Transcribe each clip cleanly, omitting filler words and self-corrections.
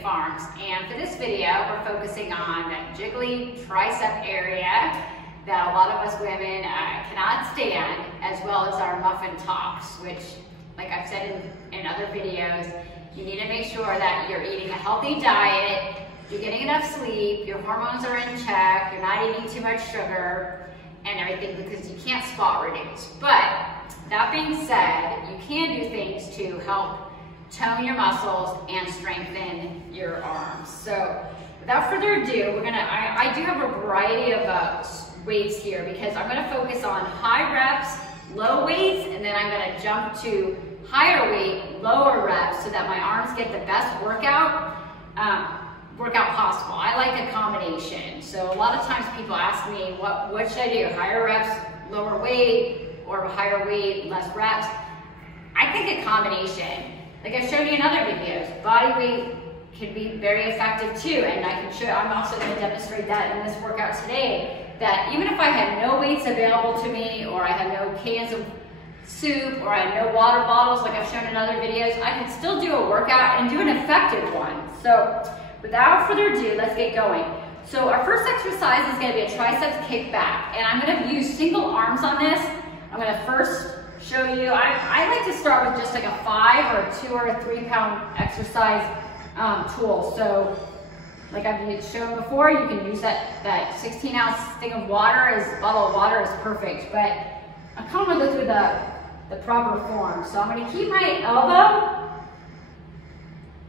stiff arms. And for this video, we're focusing on that jiggly tricep area that a lot of us women cannot stand, as well as our muffin tops, which, like I've said in other videos, you need to make sure that you're eating a healthy diet, you're getting enough sleep, your hormones are in check, you're not eating too much sugar and everything, because you can't spot reduce. But that being said, you can do things to help tone your muscles and strengthen your arms. So without further ado, I do have a variety of weights here, because I'm gonna focus on high reps, low weights, and then I'm gonna jump to higher weight, lower reps, so that my arms get the best workout possible. I like a combination. So a lot of times people ask me, what should I do? Higher reps, lower weight, or higher weight, less reps? I think a combination. Like I've shown you in other videos, body weight can be very effective too. And I'm also going to demonstrate that in this workout today, that even if I had no weights available to me, or I had no cans of soup, or I had no water bottles like I've shown in other videos, I can still do a workout and do an effective one. So without further ado, let's get going. So our first exercise is going to be a triceps kickback, and I'm going to use single arms on this. I'm going to first show you, I like to start with just like a 5 or 2 or 3 pound exercise tool. So like I've shown before, you can use that 16 ounce thing of water, bottle of water is perfect, but I'm kind of going to go through the proper form. So I'm going to keep my elbow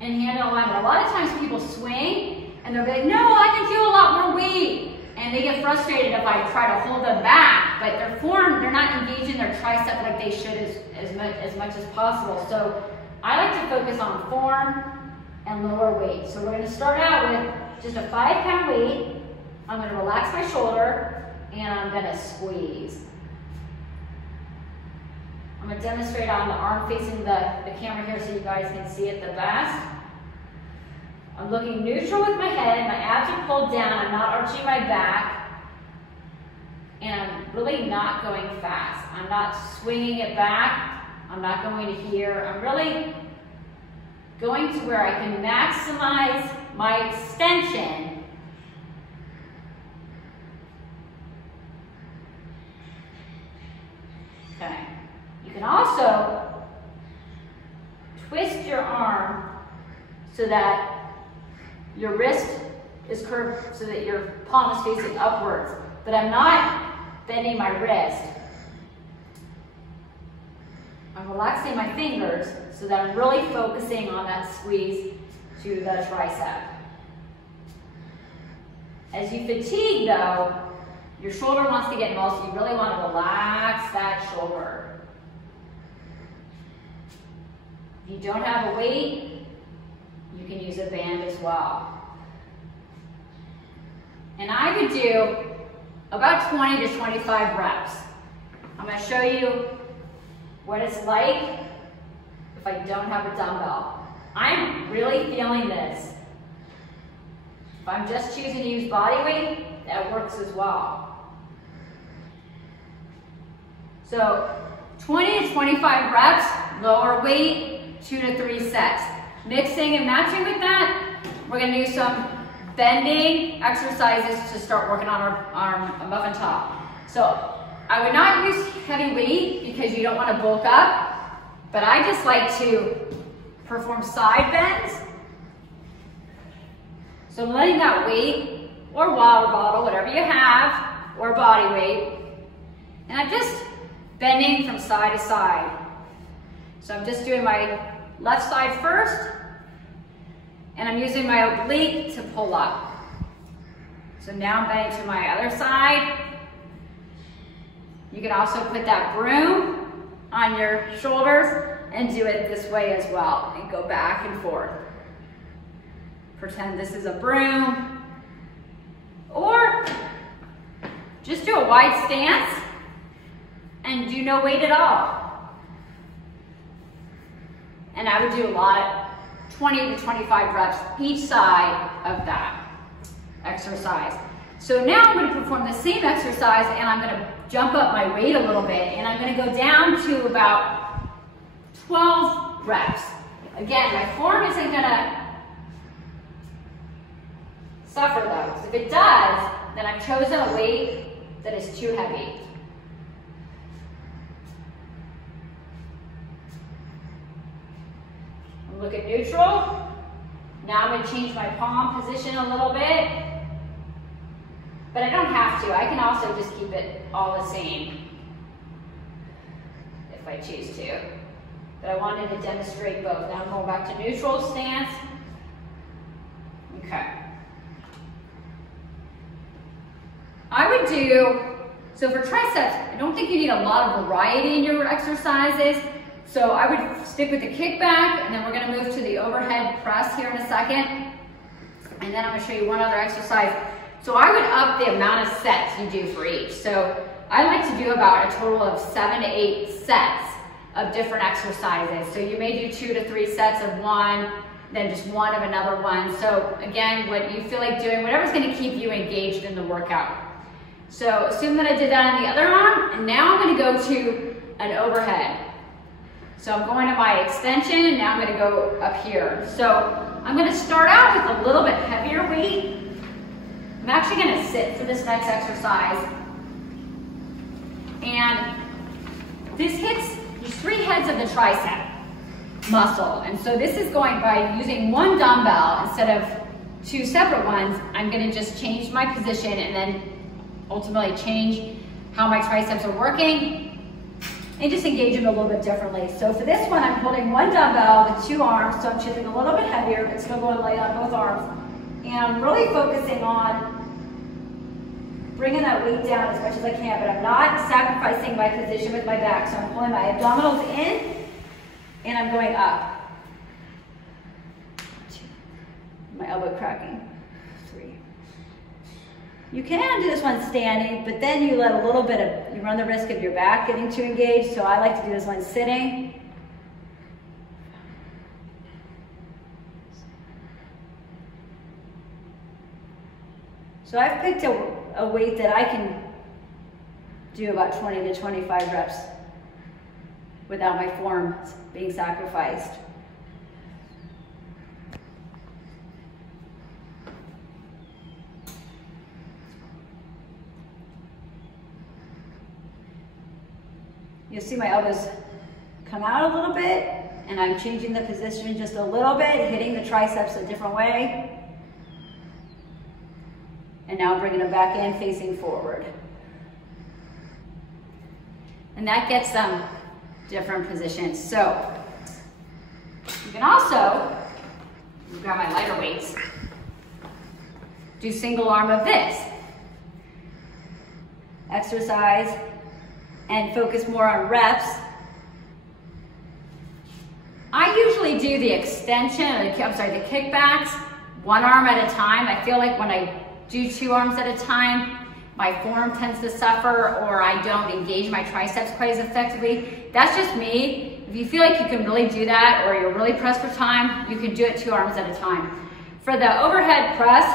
and hand in alignment. A lot of times people swing and they'll be like, no, I can feel a lot more weight. And they get frustrated if I try to hold them back, but they're not engaging their tricep like they should as much as possible. So I like to focus on form and lower weight. So we're going to start out with just a 5 pound weight. I'm going to relax my shoulder and I'm going to squeeze. I'm going to demonstrate on the arm facing the camera here so you guys can see it the best. I'm looking neutral with my head, my abs are pulled down, I'm not arching my back, and I'm really not going fast. I'm not swinging it back, I'm not going to here. I'm really going to where I can maximize my extension okay. You can also twist your arm so that your wrist is curved, so that your palm is facing upwards, but I'm not bending my wrist. I'm relaxing my fingers so that I'm really focusing on that squeeze to the tricep. As you fatigue though, your shoulder wants to get involved, so you really want to relax that shoulder. If you don't have a weight, you can use a band as well. And I could do about 20 to 25 reps. I'm going to show you what it's like if I don't have a dumbbell. I'm really feeling this. If I'm just choosing to use body weight, that works as well. So 20 to 25 reps, lower weight, 2 to 3 sets. Mixing and matching with that, we're going to do some bending exercises to start working on our muffin top. So I would not use heavy weight because you don't want to bulk up, but I just like to perform side bends. So I'm letting that weight or water bottle, whatever you have, or body weight, and I'm just bending from side to side. So I'm just doing my left side first, and I'm using my oblique to pull up. So now I'm bending to my other side. You can also put that broom on your shoulders and do it this way as well, and go back and forth. Pretend this is a broom, or just do a wide stance and do no weight at all. And I would do a lot, 20 to 25 reps each side of that exercise. So now I'm going to perform the same exercise, and I'm going to jump up my weight a little bit, and I'm going to go down to about 12 reps. Again, my form isn't going to suffer though. Because if it does, then I've chosen a weight that is too heavy. Look at neutral. Now I'm going to change my palm position a little bit. But I don't have to. I can also just keep it all the same if I choose to. But I wanted to demonstrate both. Now I'm going back to neutral stance. Okay. I would do, so for triceps, I don't think you need a lot of variety in your exercises. So I would stick with the kickback, and then we're gonna move to the overhead press here in a second. And then I'm gonna show you one other exercise. So I would up the amount of sets you do for each. So I like to do about a total of 7 to 8 sets of different exercises. So you may do 2 to 3 sets of one, then just one of another one. So again, what you feel like doing, whatever's gonna keep you engaged in the workout. So assume that I did that on the other arm, and now I'm gonna go to an overhead. So I'm going to my extension, and now I'm gonna go up here. So I'm gonna start out with a little bit heavier weight. I'm actually gonna sit for this next exercise. And this hits these 3 heads of the tricep muscle. And so this is going by using one dumbbell instead of 2 separate ones. I'm gonna just change my position and then ultimately change how my triceps are working and just engage them a little bit differently. So for this one, I'm holding one dumbbell with 2 arms, so I'm chipping a little bit heavier, but still going light on both arms. And I'm really focusing on bringing that weight down as much as I can, but I'm not sacrificing my position with my back. So I'm pulling my abdominals in, and I'm going up. 2, my elbow cracking. 3. You can do this one standing, but then you let a little bit of, you run the risk of your back getting too engaged, so I like to do this one sitting. So I've picked a weight that I can do about 20 to 25 reps without my form being sacrificed. You'll see my elbows come out a little bit, and I'm changing the position just a little bit, hitting the triceps a different way. And now bringing them back in, facing forward. And that gets them different positions. So you can also, grab my lighter weights, do single arm of this. Exercise and focus more on reps. I usually do the extension, the kickbacks, one arm at a time. I feel like when I do 2 arms at a time, my form tends to suffer, or I don't engage my triceps quite as effectively. That's just me. If you feel like you can really do that, or you're really pressed for time, you can do it 2 arms at a time. For the overhead press,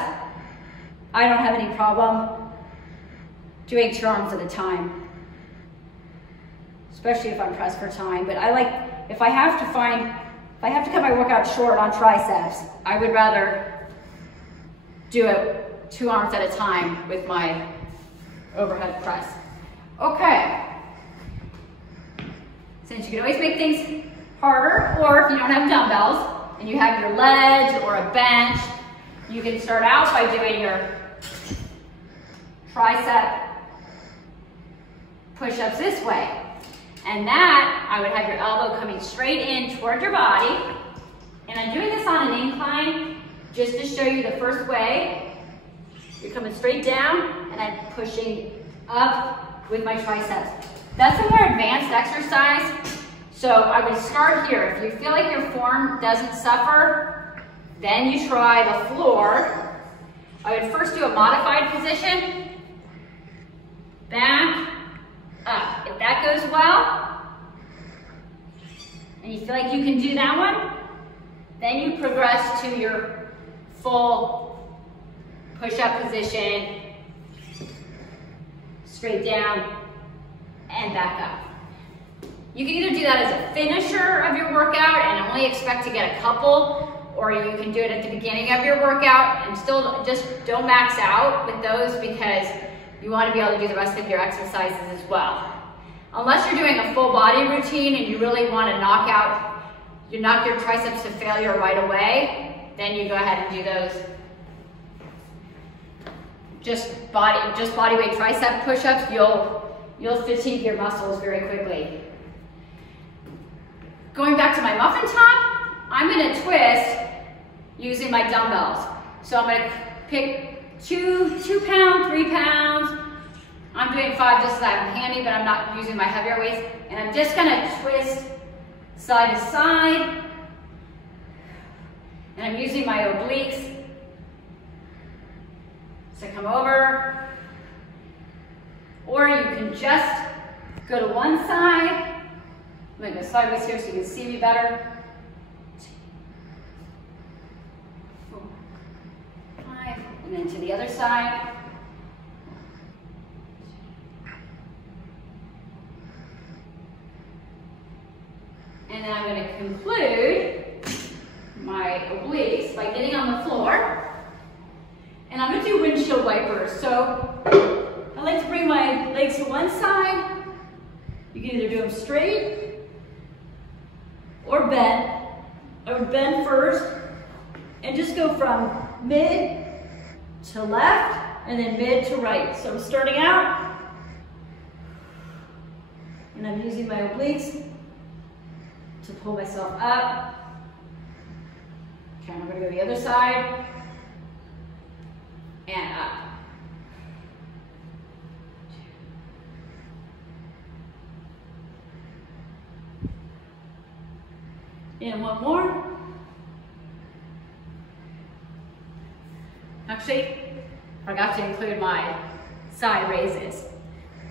I don't have any problem doing 2 arms at a time, especially if I'm pressed for time. But I like, if I have to cut my workout short on triceps, I would rather do it 2 arms at a time with my overhead press. Okay. Since you can always make things harder, or if you don't have dumbbells and you have your ledge or a bench, you can start out by doing your tricep push-ups this way. And that, I would have your elbow coming straight in toward your body. And I'm doing this on an incline just to show you the first way. You're coming straight down, and I'm pushing up with my triceps. That's a more advanced exercise, so I would start here. If you feel like your form doesn't suffer, then you try the floor. I would first do a modified position, back, up. If that goes well, and you feel like you can do that one, then you progress to your full push-up position, straight down, and back up. You can either do that as a finisher of your workout and only expect to get a couple, or you can do it at the beginning of your workout, and still just don't max out with those because you want to be able to do the rest of your exercises as well. Unless you're doing a full body routine and you really want to knock your triceps to failure right away, then you go ahead and do those just body weight tricep push-ups. You'll fatigue your muscles very quickly. Going back to my muffin top, I'm going to twist using my dumbbells. So I'm going to pick 2 pounds, 3 pounds. I'm doing 5 just so I'm handy, but I'm not using my heavier weights. And I'm just going to twist side to side. And I'm using my obliques. So come over. Or you can just go to one side. I'm going to go sideways here so you can see me better. 4, 5, and then to the other side. And then I'm going to conclude my obliques by getting on the floor. And I'm going to do windshield wipers. So I like to bring my legs to one side. You can either do them straight or bend first, and just go from mid to left and then mid to right. So I'm starting out and I'm using my obliques to pull myself up. Okay, I'm going to go to the other side and up. And one more. Actually, forgot to include my side raises,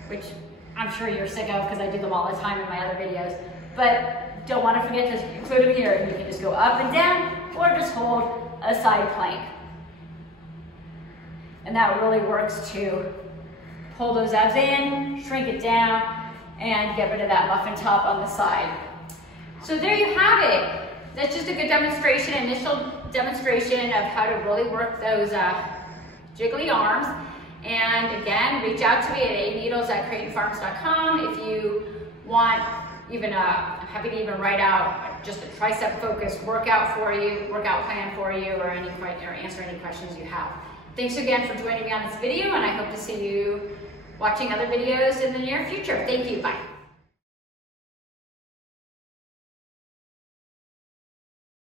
which I'm sure you're sick of because I do them all the time in my other videos. But don't want to forget to include them here. You can just go up and down or just hold a side plank. And that really works to pull those abs in, shrink it down, and get rid of that muffin top on the side. So there you have it. That's just a good demonstration, initial demonstration of how to really work those jiggly arms. And again, reach out to me at aneedles@creightonfarms.com if you want I'm happy to even write out just a tricep focused workout plan for you, or answer any questions you have. Thanks again for joining me on this video, and I hope to see you watching other videos in the near future. Thank you, bye.